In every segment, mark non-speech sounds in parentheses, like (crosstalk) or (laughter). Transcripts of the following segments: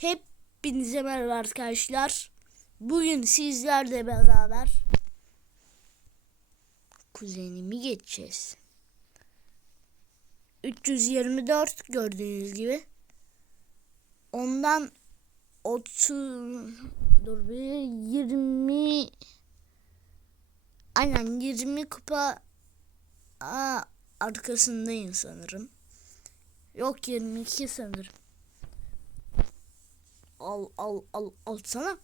Hepinize merhaba arkadaşlar. Bugün sizlerle beraber kuzenimi geçeceğiz. 324 gördüğünüz gibi. Ondan 30 dur bir 20 aynen 20 kupa aa, arkasındayım sanırım. Yok 22 sanırım. Al al al al sana.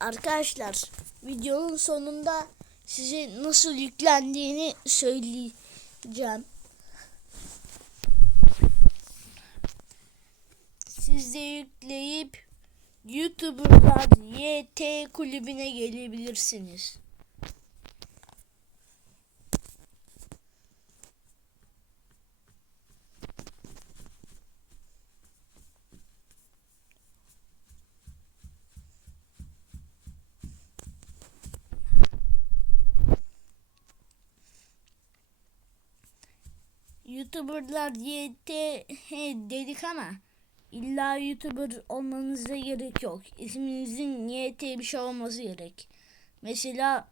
Arkadaşlar videonun sonunda size nasıl yüklendiğini söyleyeceğim. Siz de yükleyip YouTuber'lar YT kulübüne gelebilirsiniz. YouTuber'lar YT dedik ama illa YouTuber olmanıza gerek yok. İsminizin YT bir şey olması gerek. Mesela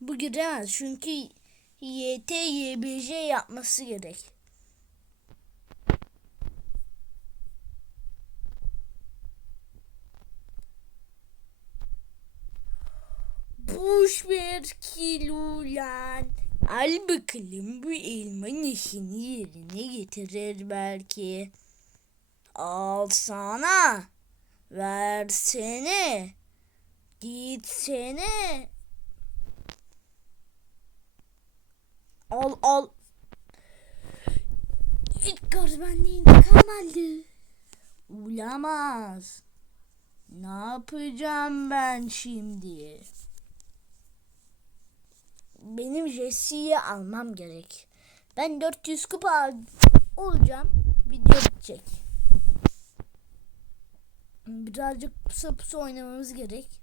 bu giremez çünkü YT YBJ yapması gerek. Boş ver kilulan. Al bakalım bu elma neşini yerine getirir belki. Al sana. Versene. Gitsene. Al al. İlk bende intikam aldı. Olamaz. Ne yapacağım ben şimdi? Benim Jesse'yi almam gerek. Ben 400 kupa olacağım. Video bitecek. Birazcık pusa pusa oynamamız gerek.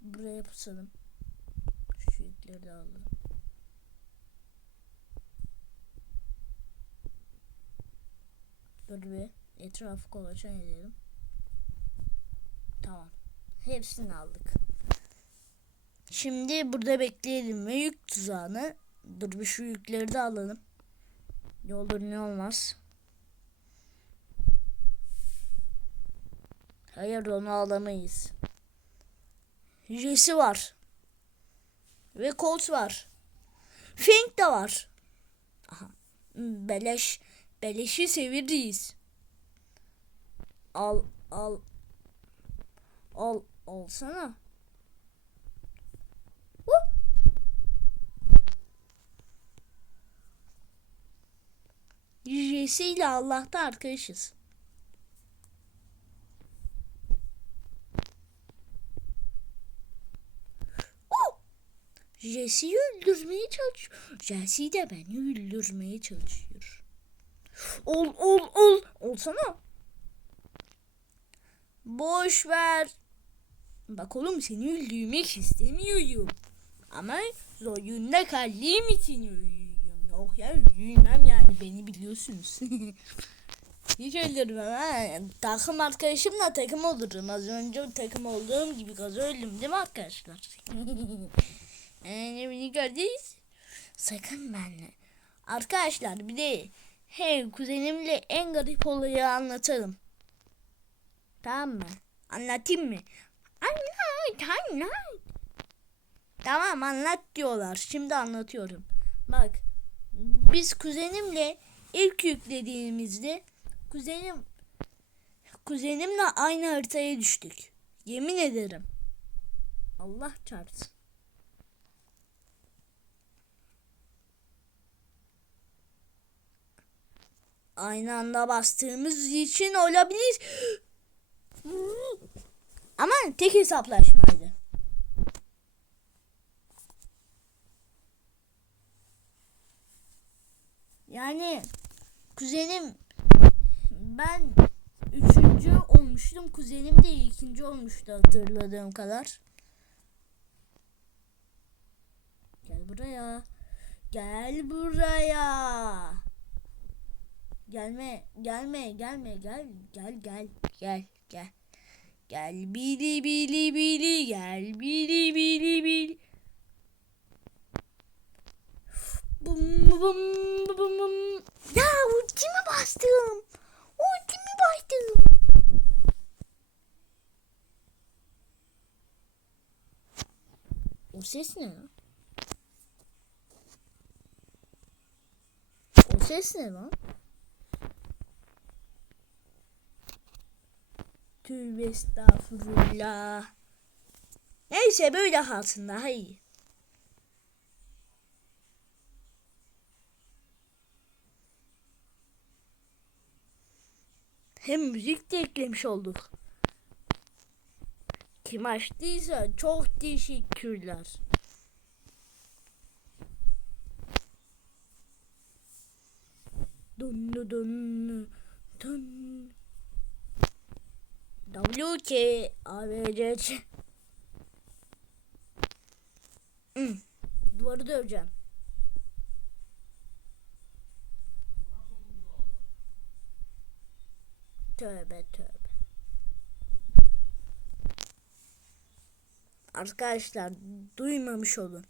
Buraya pusalım. Şu yükleri de alalım. Dur bir etrafı kolaçan edelim. Tamam. Hepsini aldık. Şimdi burada bekleyelim ve yük tuzağını dur bir şu yükleri de alalım. Ne olur ne olmaz. Hayır onu alamayız. Jesse var. Ve Colt var. Fink de var. Aha. Beleş. Beleşi severiz. Al al Al, alsana. Huh. Jesse Allah'ta arkadaşız. Jesse'yi öldürmeye çalışıyor. Jesse de beni öldürmeye çalışıyor. Ol ol ol. Olsana. Boş ver. Bak oğlum seni öldürmek istemiyorum. Ama zorunda kaldığım için öldürüyorum. Yok ya öldürmem yani beni biliyorsunuz. (laughs) Hiç öldürmem ha. Takım arkadaşımla takım olurum. Az önce takım olduğum gibi gaz öldüm değil mi arkadaşlar? (laughs) yani beni gördünüz. Sakın benle. Arkadaşlar bir de hey kuzenimle en garip olayı anlatalım. Tamam mı? Anlatayım mı? Anlat, anlat. Tamam anlat diyorlar. Şimdi anlatıyorum. Bak biz kuzenimle ilk yüklediğimizde kuzenim kuzenimle aynı haritaya düştük. Yemin ederim. Allah çarpsın. Aynı anda bastığımız için olabilir. (gasps) Ama tek hesaplaşmaydı. Yani kuzenim ben üçüncü olmuştum. Kuzenim de ikinci olmuştu hatırladığım kadar. Gel buraya. Gel buraya. Gelme, gelme, gelme, gel, gel, gel, gel, gel. Gel bili bili bili gel bili bili bili. Bum bum bum bum bum. Ya ultimi bastım. Ultimi bastım. O ses ne? O ses ne lan? Tövbe estağfurullah. Neyse böyle kalsın daha iyi. Hem müzik de eklemiş olduk. Kim açtıysa çok teşekkürler. Dun dun dun dun. W K A WK ABCC hmm. Duvarı döveceğim. Tövbe tövbe. Arkadaşlar duymamış olun.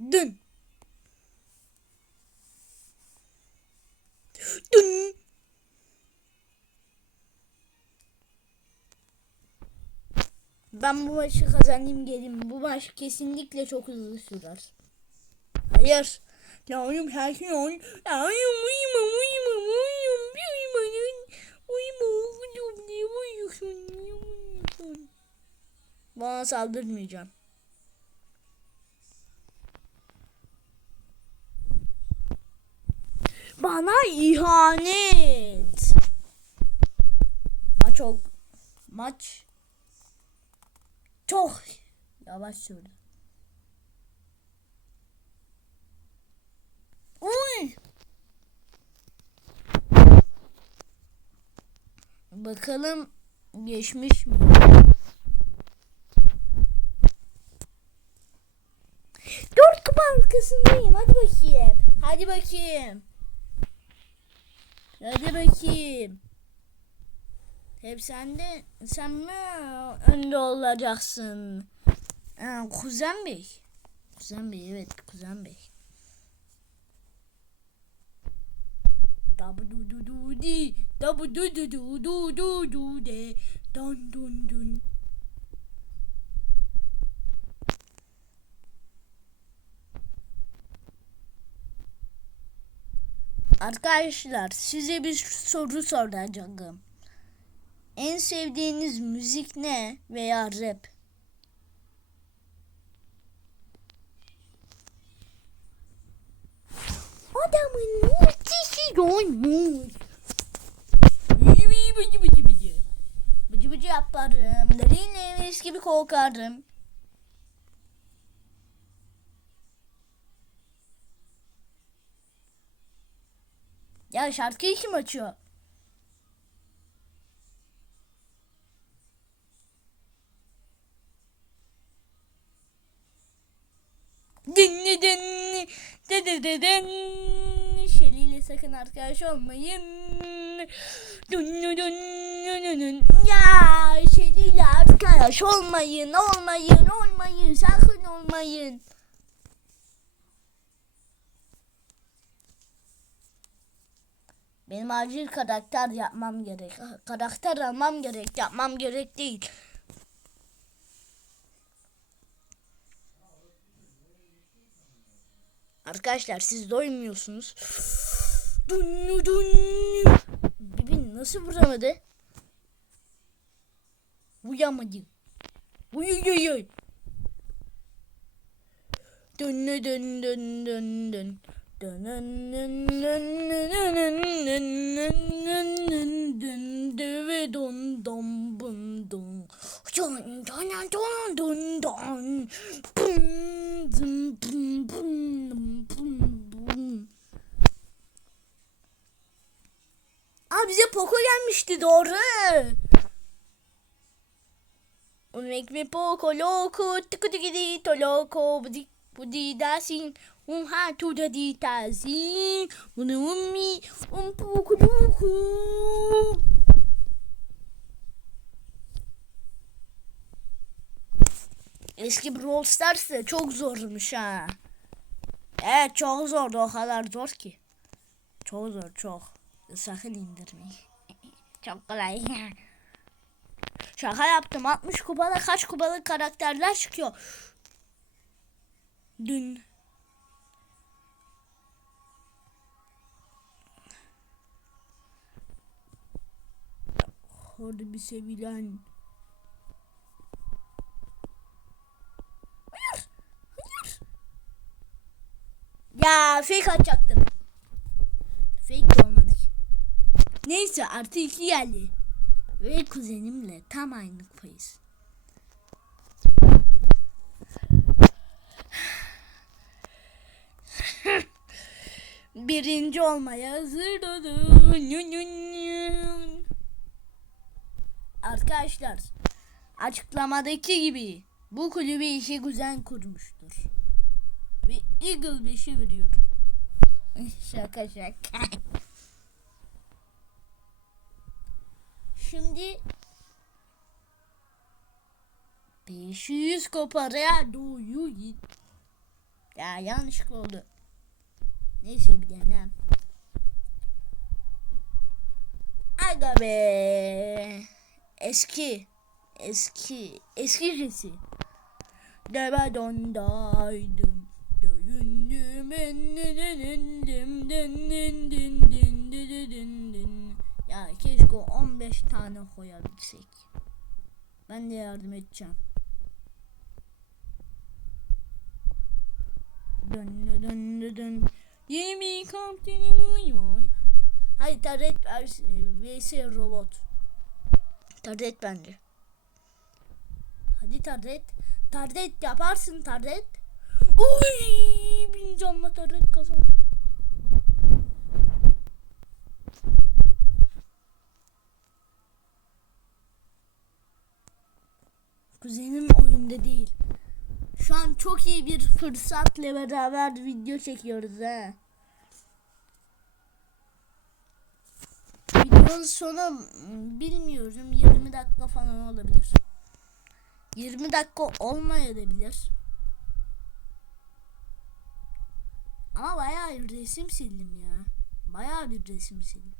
Dün. Dün. Ben bu maçı kazanayım gelin. Bu maç kesinlikle çok hızlı sürer. Hayır. Ya oğlum sakin ol. Ya oğlum uyuma uyuma uyuma. Uyuma oğlum niye uyuyorsun? Niye uyuyorsun? Bana saldırmayacağım. Bana ihanet. Maç çok maç çok yavaş sürdü. Uy. Bakalım geçmiş mi? Dört kupa arkasındayım. Hadi bakayım. Hadi bakayım. Hadi bakayım. Hep sende sen mi önde olacaksın? Ha, kuzen bey. Kuzen bey evet kuzen bey. Dabu du du du di dabu du du du du du du de don dun dun. Arkadaşlar size bir soru soracağım. En sevdiğiniz müzik ne veya rap? Adamın ultisi olmuş. Bıcı bıcı yaparım. Derinle mis gibi korkarım. Ya şarkıyı kim açıyor? Dinli dinli dedi deden Şeliyle sakın arkadaş olmayın. Dün dün dün dün Ya Şeliyle arkadaş olmayın olmayın olmayın sakın olmayın. Benim acil karakter yapmam gerek. Karakter almam gerek, yapmam gerek değil. Arkadaşlar siz doymuyorsunuz. Dun dun. Bibi nasıl vuramadı? Uyamadı. Uy uy uy uy. Dön dön dön dön dön. Aa bize Poco gelmişti doğru. Make me Poco loco, tıkı tıkı di, to loco, budi, budi dasin, un hatu da di tazin, un ummi, un poco loco. Eski Brawl Stars da çok zormuş ha. Evet çok zordu o kadar zor ki. Çok zor çok. Sakın indirmeyin. (laughs) çok kolay. (laughs) Şaka yaptım. 60 kupada kaç kupalık karakterler çıkıyor. Dün. Bir sevilen. Hayır. Hayır. Ya fake atacaktım. Fake de olmadı. Neyse artı iki geldi. Ve kuzenimle tam aynı kupayız. Birinci olmaya hazırladım. Arkadaşlar açıklamadaki gibi bu kulübü iki kuzen kurmuştur. Ve Eagle 5'i veriyorum. (laughs) şaka şaka. Şimdi 500 koparaya doğuyu git. Ya yanlışlıkla oldu. Neyse bir denem. Aga be. Eski. Eski. Eski jesi. Debe dondaydım. Döyündüm. Ya keşke 15 tane koyabilsek. Ben de yardım edeceğim. Dön dön dön dön. Yeni kaptenim uyuyor. Hayır Tarret vs robot. Tarret bence. Hadi Tarret. Tarret yaparsın Tarret. Uy, bin canla Tarret kazandı. Kuzenim oyunda değil. Şu an çok iyi bir fırsatla beraber video çekiyoruz ha. Videonun sonu bilmiyorum 20 dakika falan olabilir. 20 dakika olmayabilir. Ama bayağı bir resim sildim ya. Bayağı bir resim sildim.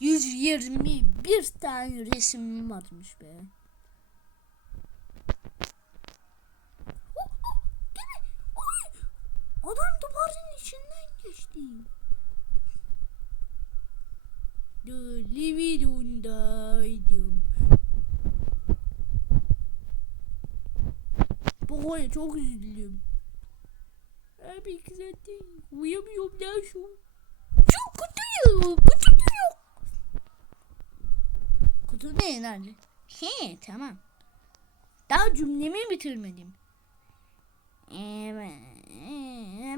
121 tane resimim varmış be. Adam duvarın içinden geçti. Lividundaydım. Babaya çok üzüldüm. Abi zaten uyamıyorum ya şu. Çok. Kutu da yok. Kutu ne nerede? He tamam. Daha cümlemi bitirmedim. Evet.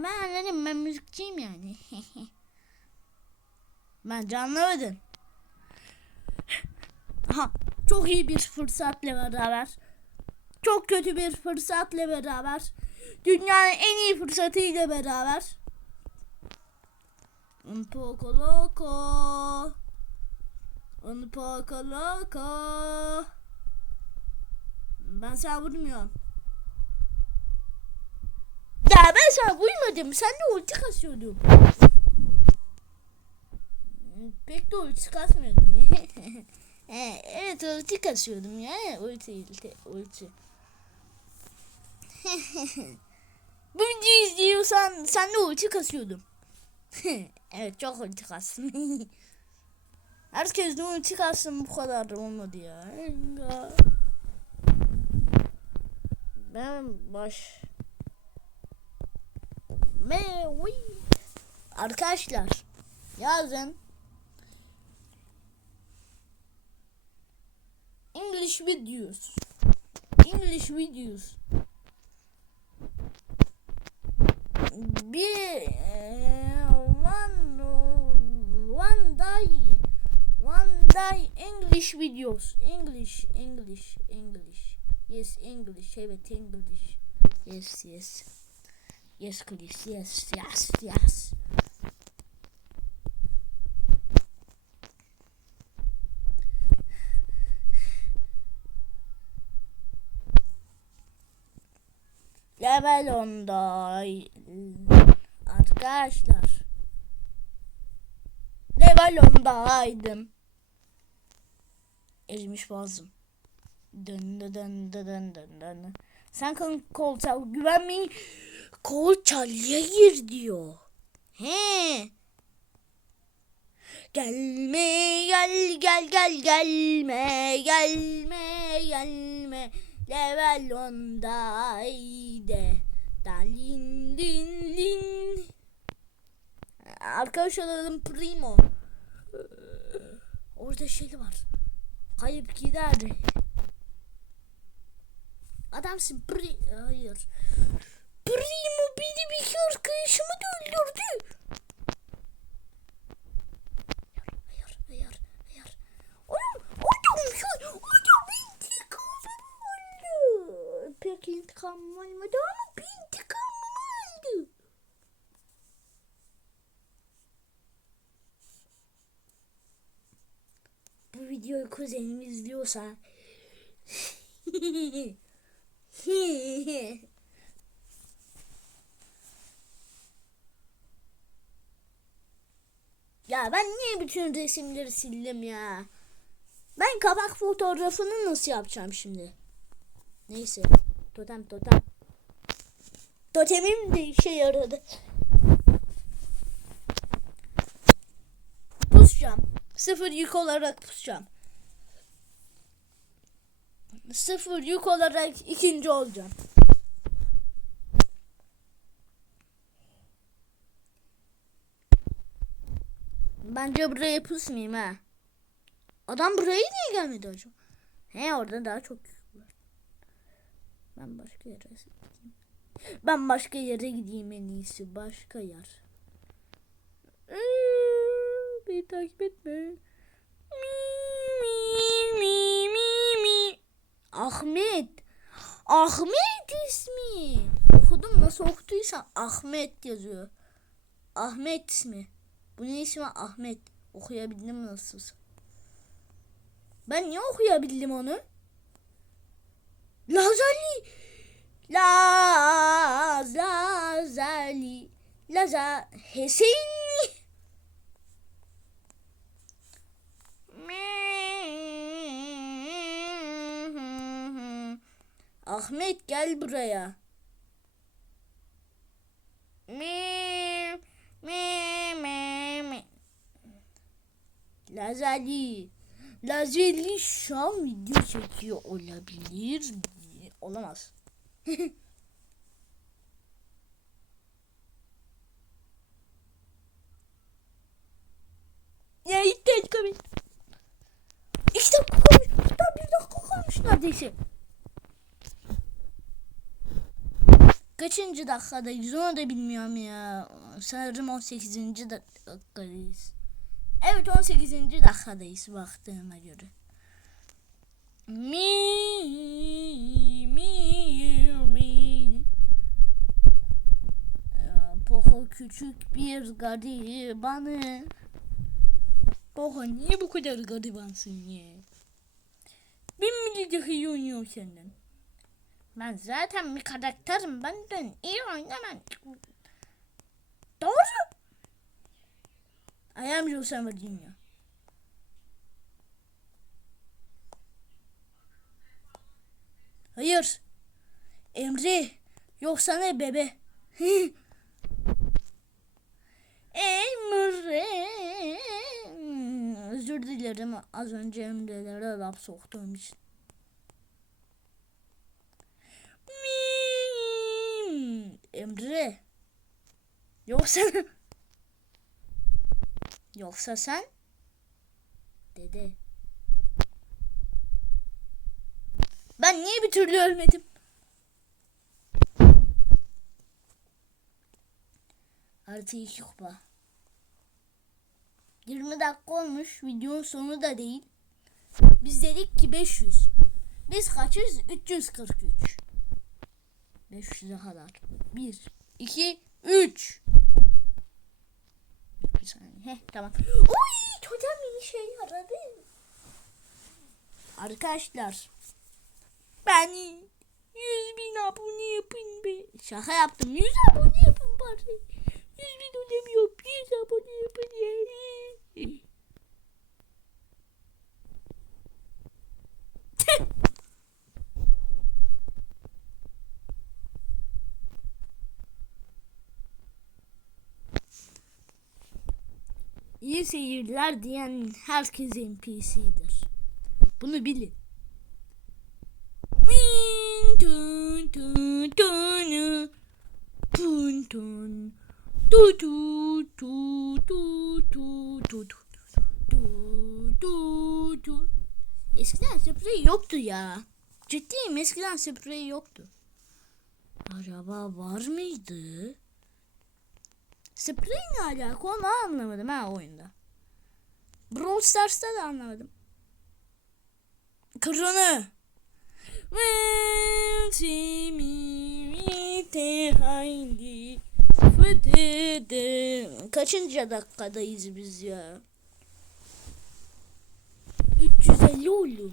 Ben anladım ben müzikçiyim yani. (laughs) ben canlı Aha çok iyi bir fırsatla beraber. Çok kötü bir fırsatla beraber. Dünyanın en iyi fırsatıyla beraber. Un poco loco. Un poco loco. Ben sana vurmuyorum. Ya ben sana uymadım. Sen de ulti kasıyordun. Pek de ulti kasmıyordum. (laughs) Evet ulti kasıyordum ya. Ulti ulti ulti. (laughs) Bu videoyu izliyorsan sen de ulti kasıyordum. (laughs) evet çok ulti kastım. Herkes de ulti kastım bu kadar olmadı ya. Ben baş Meoui. Arkadaşlar yazın. English videos. English videos. Bir one one day One day English videos. English, English, English. Yes, English. Evet, English. Yes, yes. Yes, please. Yes, yes, yes. Level 10'da arkadaşlar. Level 10'daydım. Ezmiş boğazım. Dın dın dın dın dın dın. Sen kan koltuğa güvenmeyin. Kol çalıya gir diyor. He. Gelme gel gel gel gelme gelme gelme level ondaydı. Dalin din din Arkadaşlar adım Primo. Orada şey var. Kayıp gider. Adamsın Pri Hayır. Primo benim iki arkadaşımı da öldürdü. Hayır, hayır, hayır. Oğlum, oğlum, şu, oğlum, intikamım Peki intikamım olmadı ama bir intikamım oldu. Bu videoyu kuzenim izliyorsa (laughs) Ya ben niye bütün resimleri sildim ya? Ben kabak fotoğrafını nasıl yapacağım şimdi? Neyse. Totem totem. Totemim de işe yaradı. Pusacağım. Sıfır yük olarak pusacağım. Sıfır yük olarak ikinci olacağım. Bence buraya pusmayayım ha. Adam buraya niye gelmedi acaba? He orada daha çok yük. Ben başka yere gideyim. Ben başka yere gideyim en iyisi. Başka yer. Ee, beni takip etme. Mi, mi, mi, mi, mi. Ahmet. Ahmet ismi. Okudum nasıl okuduysan Ahmet yazıyor. Ahmet ismi. Bunun ismi Ahmet. Okuyabildim nasıl? Ben niye okuyabildim onu? Lazali. Laz, Lazali. Laza, Hüseyin. Ahmet gel buraya. Mi, mi, mi, mi. Lazali. Lazeli şu an video çekiyor olabilir. Olamaz. (laughs) ya bir. İki dakika kalmış. Hatta bir dakika kalmış neredeyse. Kaçıncı dakikadayız onu da bilmiyorum ya. Sanırım 18. dakikadayız. Evet 18. dakikadayız baktığıma göre. Mi mi. Ya, Poco küçük bir garibanı. Poco niye bu kadar garibansın ya? Ben mi de iyi oynuyorum senden? Ben zaten bir karakterim benden iyi oynamam. Doğru. I am Jose Mourinho. Hayır. Emre. Yoksa ne bebe? (laughs) Emre. Özür dilerim az önce Emre'lere laf soktuğum için. Mim. Emre. Yoksa Yoksa sen? Dede. Ben niye bir türlü ölmedim? Artı iki kupa. 20 dakika olmuş. Videonun sonu da değil. Biz dedik ki 500. Biz kaçız? 343. 500'e kadar. 1, 2, 3. Bir saniye. Heh tamam. Oy totem bir şey yaradı. Arkadaşlar. Ben 100 bin abone yapın be. Şaka yaptım. 100 abone yapın bari. 100 bin ödem yok. 100 abone yapın ya. (laughs) İyi seyirler diyen herkes NPC'dir. Bunu bilin. Tun tun tun tun tun tu tu tu tu tu tu tu tu tu tu Eskiden sprey yoktu ya. Ciddiyim eskiden sprey yoktu. Acaba var mıydı? Sprey ne alaka onu anlamadım ha oyunda. Brawl Stars'ta da anlamadım. Kırını. Kaçıncı dakikadayız biz ya? 350 oldu.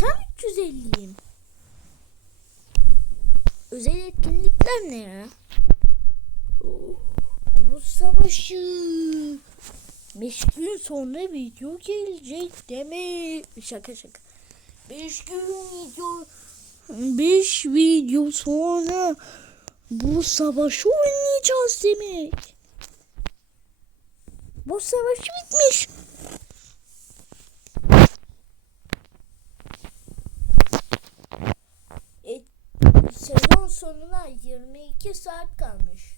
Tam 350'yim. Özel etkinlikler ne ya? Bu savaşı. Beş gün sonra video gelecek deme. Şaka şaka. Beş gün video. Beş video sonra bu savaşı oynayacağız demek. Bu savaş bitmiş. E, sezon sonuna 22 saat kalmış.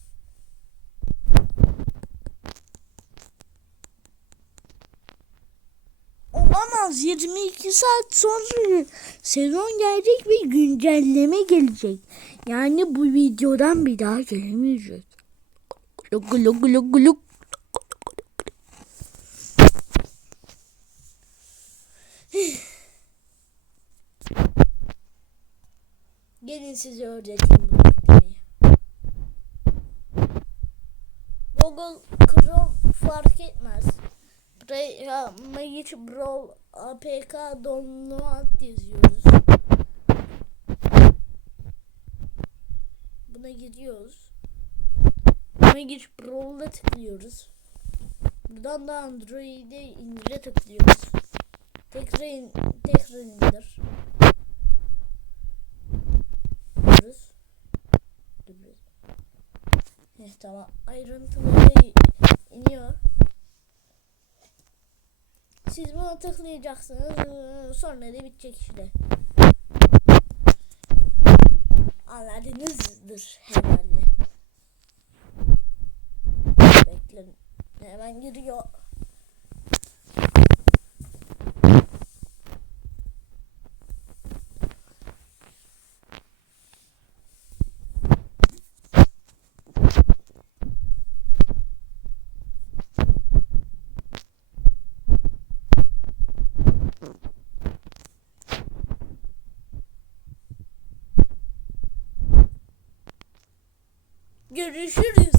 Olamaz 22 saat sonra sezon gelecek ve güncelleme gelecek. Yani bu videodan bir daha gelemeyecek. Guluk guluk guluk guluk. Gelin size öğreteyim bu yüklemeyi. Google Chrome fark etmez. Buraya Magic Brawl APK download yazıyoruz. Buna gidiyoruz. Magic Brawl'a tıklıyoruz. Buradan da Android'e indire tıklıyoruz. Tekrar, in, tekrar indir. Diyoruz. Heh, tamam. Ayrıntıları iniyor. Siz buna tıklayacaksınız. Sonra da bitecek işte. Anladınızdır herhalde. Bekleyin. Hemen giriyor. Görüşürüz